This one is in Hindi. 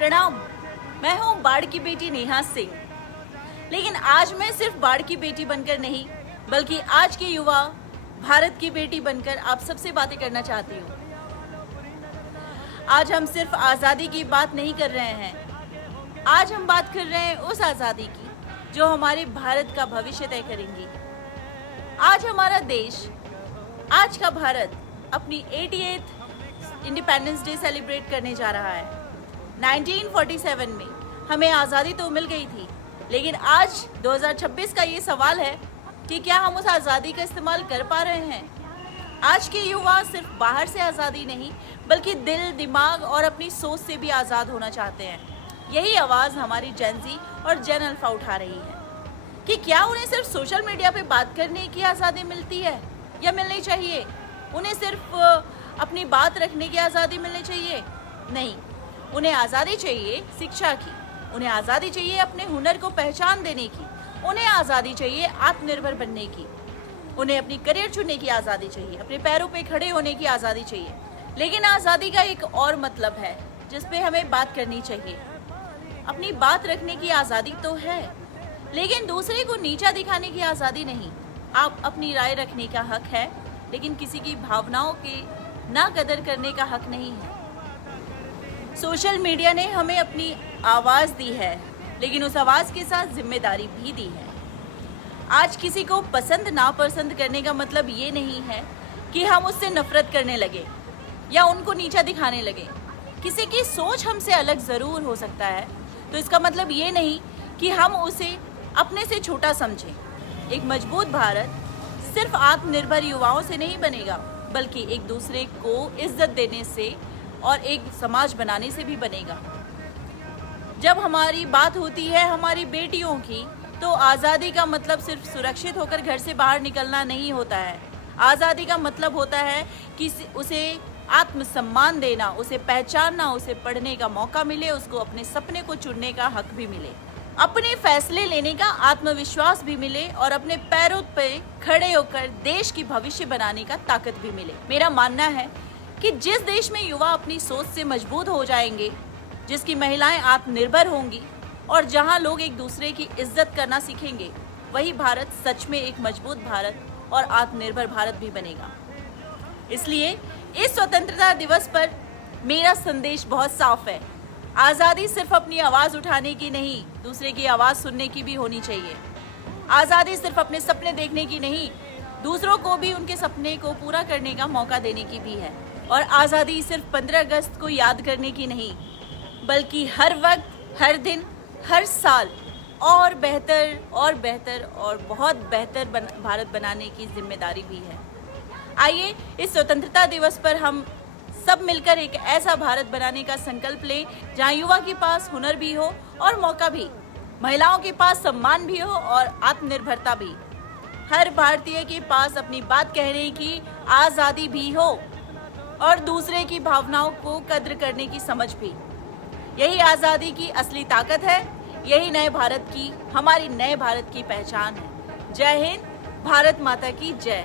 प्रणाम। मैं हूँ बाढ़ की बेटी नेहा सिंह। लेकिन आज मैं सिर्फ बाढ़ की बेटी बनकर नहीं, बल्कि आज के युवा भारत की बेटी बनकर आप सबसे बातें करना चाहती हूँ। आज हम सिर्फ आज़ादी की बात नहीं कर रहे हैं, आज हम बात कर रहे हैं उस आज़ादी की जो हमारे भारत का भविष्य तय करेंगी। आज हमारा देश, आज का भारत अपनी 88th इंडिपेंडेंस डे सेलिब्रेट करने जा रहा है। 1947 में हमें आज़ादी तो मिल गई थी, लेकिन आज 2026 का ये सवाल है कि क्या हम उस आज़ादी का इस्तेमाल कर पा रहे हैं। आज के युवा सिर्फ बाहर से आज़ादी नहीं, बल्कि दिल, दिमाग और अपनी सोच से भी आज़ाद होना चाहते हैं। यही आवाज़ हमारी जेन ज़ी और जेन अल्फा उठा रही है कि क्या उन्हें सिर्फ सोशल मीडिया पे बात करने की आज़ादी मिलती है या मिलनी चाहिए। उन्हें सिर्फ अपनी बात रखने की आज़ादी मिलनी चाहिए? नहीं, उन्हें आज़ादी चाहिए शिक्षा की, उन्हें आज़ादी चाहिए अपने हुनर को पहचान देने की, उन्हें आज़ादी चाहिए आत्मनिर्भर बनने की, उन्हें अपनी करियर चुनने की आज़ादी चाहिए, अपने पैरों पे खड़े होने की आज़ादी चाहिए। लेकिन आज़ादी का एक और मतलब है जिस पे हमें बात करनी चाहिए। अपनी बात रखने की आज़ादी तो है, लेकिन दूसरे को नीचा दिखाने की आज़ादी नहीं। आप अपनी राय रखने का हक है, लेकिन किसी की भावनाओं की ना कदर करने का हक नहीं है। सोशल मीडिया ने हमें अपनी आवाज़ दी है, लेकिन उस आवाज़ के साथ जिम्मेदारी भी दी है। आज किसी को पसंद नापसंद करने का मतलब ये नहीं है कि हम उससे नफरत करने लगे या उनको नीचा दिखाने लगे। किसी की सोच हमसे अलग ज़रूर हो सकता है, तो इसका मतलब ये नहीं कि हम उसे अपने से छोटा समझें। एक मजबूत भारत सिर्फ आत्मनिर्भर युवाओं से नहीं बनेगा, बल्कि एक दूसरे को इज्जत देने से और एक समाज बनाने से भी बनेगा। जब हमारी बात होती है हमारी बेटियों की, तो आज़ादी का मतलब सिर्फ सुरक्षित होकर घर से बाहर निकलना नहीं होता है। आज़ादी का मतलब होता है कि उसे आत्मसम्मान देना, उसे पहचानना, उसे पढ़ने का मौका मिले, उसको अपने सपने को चुनने का हक भी मिले, अपने फैसले लेने का आत्मविश्वास भी मिले और अपने पैरों पे खड़े होकर देश की भविष्य बनाने का ताकत भी मिले। मेरा मानना है कि जिस देश में युवा अपनी सोच से मजबूत हो जाएंगे, जिसकी महिलाएं आत्मनिर्भर होंगी और जहां लोग एक दूसरे की इज्जत करना सीखेंगे, वही भारत सच में एक मजबूत भारत और आत्मनिर्भर भारत भी बनेगा। इसलिए इस स्वतंत्रता दिवस पर मेरा संदेश बहुत साफ है। आज़ादी सिर्फ अपनी आवाज़ उठाने की नहीं, दूसरे की आवाज़ सुनने की भी होनी चाहिए। आज़ादी सिर्फ अपने सपने देखने की नहीं, दूसरों को भी उनके सपने को पूरा करने का मौका देने की भी है। और आज़ादी सिर्फ 15 अगस्त को याद करने की नहीं, बल्कि हर वक्त, हर दिन, हर साल और बेहतर और बहुत बेहतर भारत बनाने की जिम्मेदारी भी है। आइए इस स्वतंत्रता दिवस पर हम सब मिलकर एक ऐसा भारत बनाने का संकल्प लें जहां युवा के पास हुनर भी हो और मौका भी, महिलाओं के पास सम्मान भी हो और आत्मनिर्भरता भी, हर भारतीय के पास अपनी बात कहने की आज़ादी भी हो और दूसरे की भावनाओं को कद्र करने की समझ भी। यही आज़ादी की असली ताकत है, यही नए भारत की, हमारी नए भारत की पहचान है। जय हिंद, भारत माता की जय।